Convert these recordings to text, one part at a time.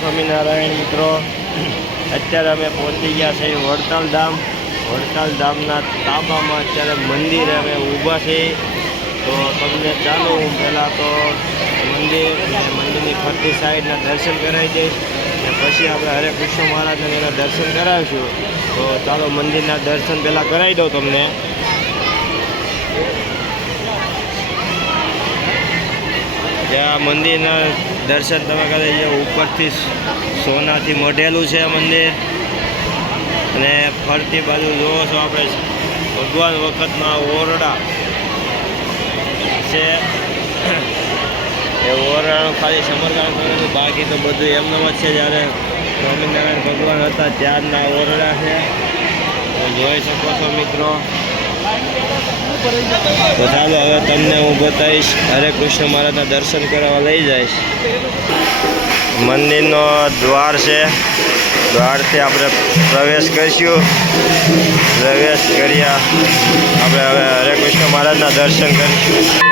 સ્વામિનારાયણ મિત્રો, અત્યારે અમે પહોંચી ગયા છે વડતાલ ધામ. વડતાલ ધામના તાબામાં અત્યારે મંદિરે અમે ઊભા છીએ. તો તમને ચાલો હું પહેલાં તો મંદિરની ફરતી સાઈડના દર્શન કરાવી દઈશ અને પછી આપણે હરે કૃષ્ણ મહારાજને એના દર્શન કરાવીશું. તો ચાલો મંદિરના દર્શન પહેલાં કરાવી દઉં તમને. જ્યાં મંદિરના દર્શન તમે કરી ઉપરથી સોનાથી મઢેલું છે મંદિર અને ફરતી બાજુ જોવો છો આપણે ભગવાન વખતના ઓરડા છે. એ ઓરડાનું ખાલી સમરકામ કરેલું, બાકી તો બધું એમનું જ છે. જ્યારે સ્વામિનારાયણ ભગવાન હતા ત્યારના ઓરડા છે, તો જોઈ શકો છો મિત્રો. તો ચાલો હવે તમને હું બતાવીશ, હરે કૃષ્ણ મહારાજના દર્શન કરવા લઈ જઈશ. મંદિરનો દ્વાર છે, દ્વારથી આપણે પ્રવેશ કરીશું. પ્રવેશ કર્યા આપણે હવે હરે કૃષ્ણ મહારાજના દર્શન કરીશું.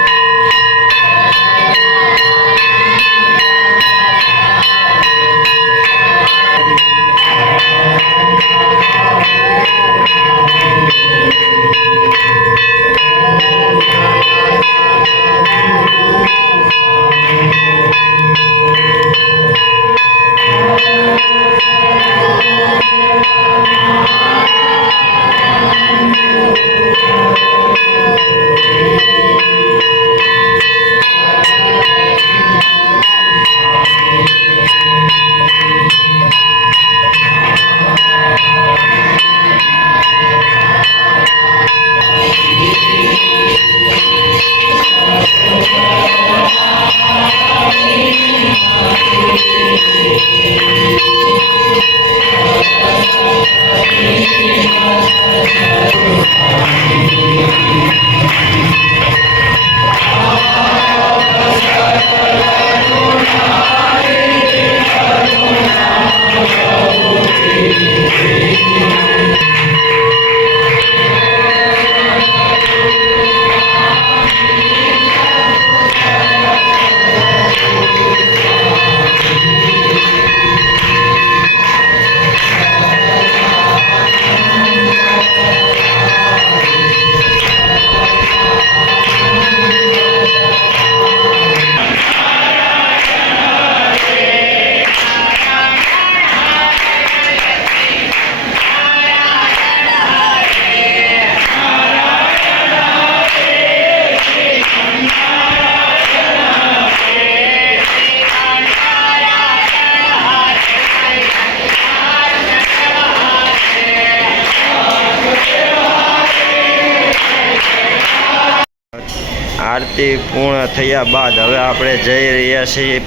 આરતી પૂર્ણ થયા બાદ હવે આપણે જઈ રહ્યા છીએ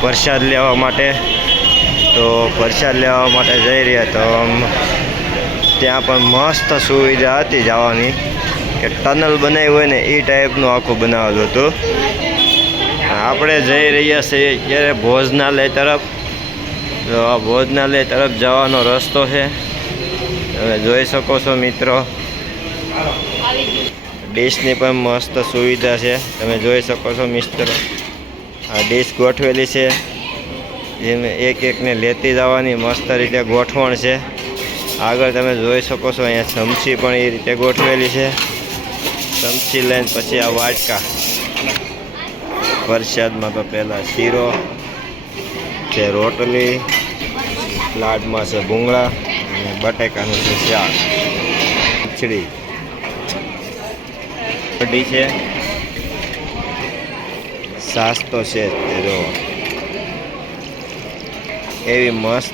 પ્રસાદ લેવા માટે. તો પ્રસાદ લેવા માટે જઈ રહ્યા, તો ત્યાં પણ મસ્ત સુવિધા હતી જવાની, કે ટનલ બનાવી હોય ને એ ટાઈપનું આખું બનાવેલું હતું. આપણે જઈ રહ્યા છીએ અત્યારે ભોજનાલય તરફ. તો આ ભોજનાલય તરફ જવાનો રસ્તો છે, તમે જોઈ શકો છો મિત્રો. ડીશની પણ મસ્ત સુવિધા છે, તમે જોઈ શકો છો મિત્રો. આ ડીશ ગોઠવેલી છે, જેને એક એકને લેતી જવાની મસ્ત રીતે ગોઠવણ છે. આગળ તમે જોઈ શકો છો અહીંયા ચમચી પણ એ રીતે ગોઠવેલી છે. ચમચી લઈને પછી આ વાટકા. પ્રસાદમાં તો પહેલાં શીરો છે, રોટલી, લાડમાં છે ભૂંગળા અને બટાકાનું છે શાક, ખીચડી, કઢી છે, છાશ તો છે જો. એવી મસ્ત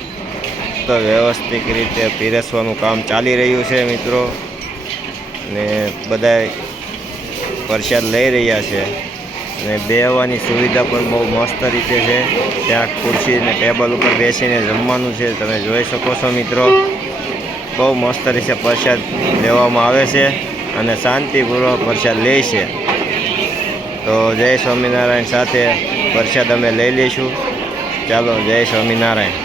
વ્યવસ્થિત રીતે પીરસવાનું કામ ચાલી રહ્યું છે મિત્રો. ને બધા પ્રસાદ લઈ રહ્યા છે અને બેસવાની સુવિધા પણ બહુ મસ્ત રીતે છે. ત્યાં ખુરશી અને ટેબલ ઉપર બેસીને જમવાનું છે, તમે જોઈ શકો છો મિત્રો. બહુ મસ્ત રીતે પ્રસાદ લેવામાં આવે છે અને શાંતિપૂર્વક પ્રસાદ લે છે. તો જય સ્વામિનારાયણ સાથે પ્રસાદ અમે લઈ લઈશું. ચાલો, જય સ્વામિનારાયણ.